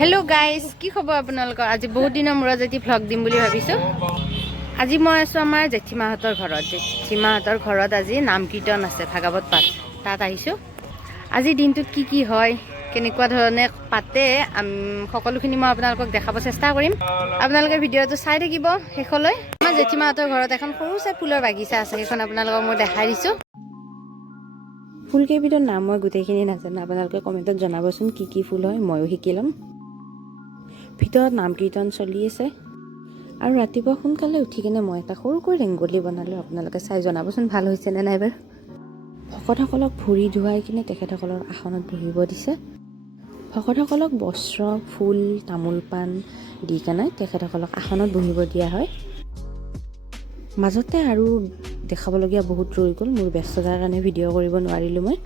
Hello guys কি খবৰ আপোনালোকৰ আজি বহুত দিনৰ মূৰত যেতি ভ্লগ দিম বুলি ভাবিছো আজি মই আছো আমাৰ জেঠিমাহঁতৰ ঘৰত আজি নাম কীৰ্তন আছে ভাগৱত পাঠ তাত আহিছো আজি দিনটোত কি হয় কেনেকুৱা ধৰণে পাতে সকলোখিনি মই আপোনালোকক দেখাব চেষ্টা কৰিম আপোনালোকে ভিডিঅটো চাই থাকিব শেষলৈ আমাৰ জেঠিমাহঁতৰ ঘৰত এখন সৰুছে ফুলৰ বাগিচা আছে সেইখন আপোনালোকক মই দেখাই দিছো ফুল কেইবিধৰ নাম মই গোটেইখিনি নাজানো আপোনালোকে কমেন্টত জনাবচোন কি ফুল হয় ময়ো শিকি ল'ম ভিতৰত নাম কীৰ্তন চলি আছে আৰু ৰাতিপুৱা সোনকালে উঠি কিনে মই এটা সৰুকৈ ৰেংগলি বনালো আপোনালোকে চাই জনাবচোন ভাল হৈছে নে নাই এবাৰ ভকতসকলক ভৰি ধুৱাই কিনে তেখেতসকলৰ আসনত বহিব দিছে ভকতসকলক বস্ত্ৰ ফুল তামোল পাণ দি কিনে তেখেতসকলক আসনত বহিব দিয়া হয় মাজতে আৰু দেখাবলগীয়া বহুত ৰৈ গ'ল মোৰ ব্যস্ততাৰ কাৰণে ভিডিঅ' কৰিব নোৱাৰিলোঁ মই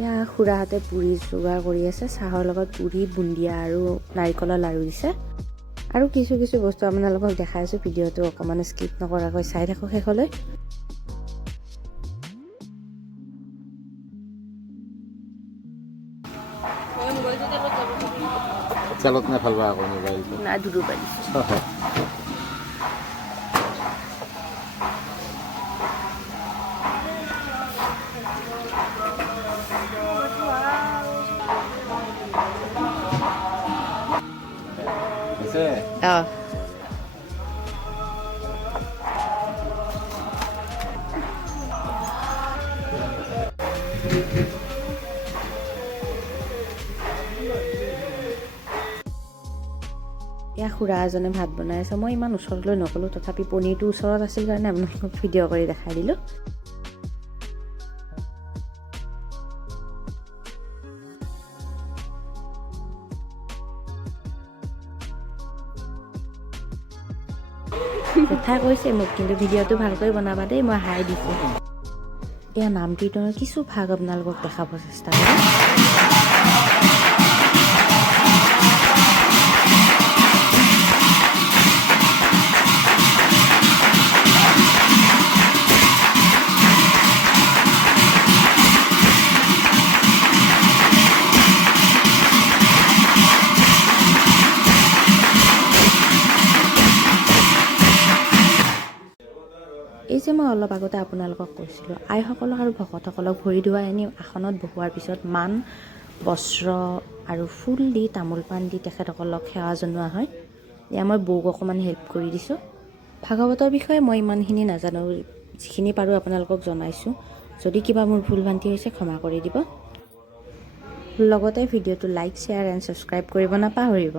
या খুৰাহঁতে পুৰি যোগাৰ কৰি আছে চাহৰ লগত পুৰি বুন্দিয়া আৰু নাৰিকলৰ লাড়ু দিছে আৰু কিছু বস্তু আপোনালোকক দেখাইছো ভিডিঅ'টো অকমান স্কিপ নকৰাকৈ চাই থাকক শেষলৈ চালত না ফালবা আকৌ মোবাইলটো না দুটো পাৰিছো Oh. या খুৰা এজনে ভাত বনাই আছে মই ইমান ওচৰলৈ নগলো তথাপি পনীৰটো ওচৰত আছিল কাৰণে আপোনালোকক ভিডিঅ' কৰি দেখাই দিলো কথা কৈছে মোক কিন্তু ভিডিঅ'টো ভালকৈ বনাবা দেই মই হাই দিছো এয়া নাম কীৰ্তনৰ কিছু ভাগ আপোনালোকক দেখাব চেষ্টা কৰিম এই যে মই অলপ আগতে আপোনালোকক কৈছিলোঁ আইসকলক আৰু ভকতসকলক ভৰি ধুৱাই আনি আসনত বহোৱাৰ পিছত মান বস্ত্ৰ আৰু ফুল দি তামোল পাণ দি তেখেতসকলক সেৱা জনোৱা হয় এয়া মই বৌক অকণমান হেল্প কৰি দিছোঁ ভাগৱতৰ বিষয়ে মই ইমানখিনি নাজানো যিখিনি পাৰোঁ আপোনালোকক জনাইছোঁ যদি কিবা মোৰ ভুল ভ্ৰান্তি হৈছে ক্ষমা কৰি দিব লগতে ভিডিঅ'টো লাইক শ্বেয়াৰ এণ্ড ছাবস্ক্ৰাইব কৰিব নাপাহৰিব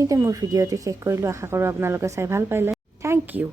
এইখিনিতে মোৰ ভিডিঅ'টো শেষ কৰিলোঁ। আশা কৰোঁ আপোনালোকে চাই ভাল পালে। Thank U.